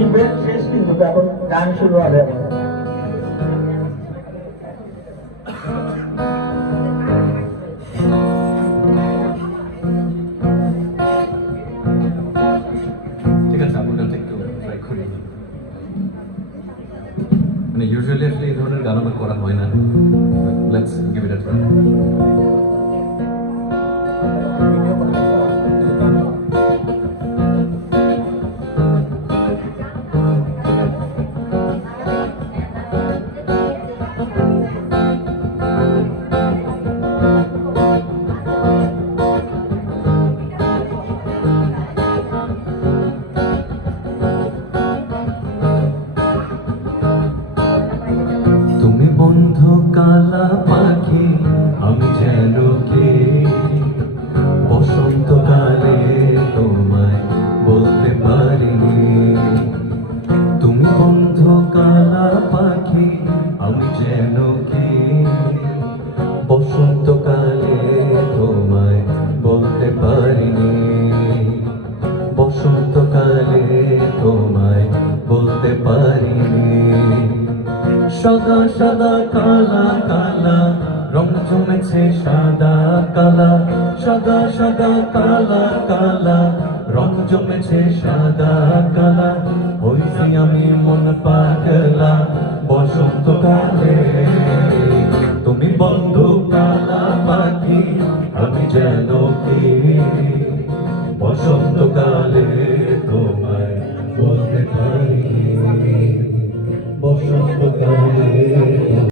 Event শেষ, কিন্তু এখন গান শুরু হবে। ঠিক আছে, আমি গানটা একটু ট্রাই করি। মানে ইউজুয়ালি আসলে এই ধরনের গান আমার করা হয় না। Let's give it a try. তুমি বন্ধু কালা পাখি, আমি যেন কে, বসন্তকালে তোমায় বলতে পারিনি। তুমি বন্ধু কালা পাখি, আমি যেন কে, বসন্তকালে তোমায় বলতে পারিনি। বসন্তকালে তোমায় বলতে পারিনি। সাদা সাদা কালা কালা রং জমেছে সাদা কালা, সাদা সাদা কালা কালা রং জমেছে সাদা কালা। হইছি আমি মন পাগলা বসন্তকালে। তুমি বন্ধু কালা পাখি, আমি যেন কে, বসন্তকালে তোমায় বলতে পারি। বসন্তকালে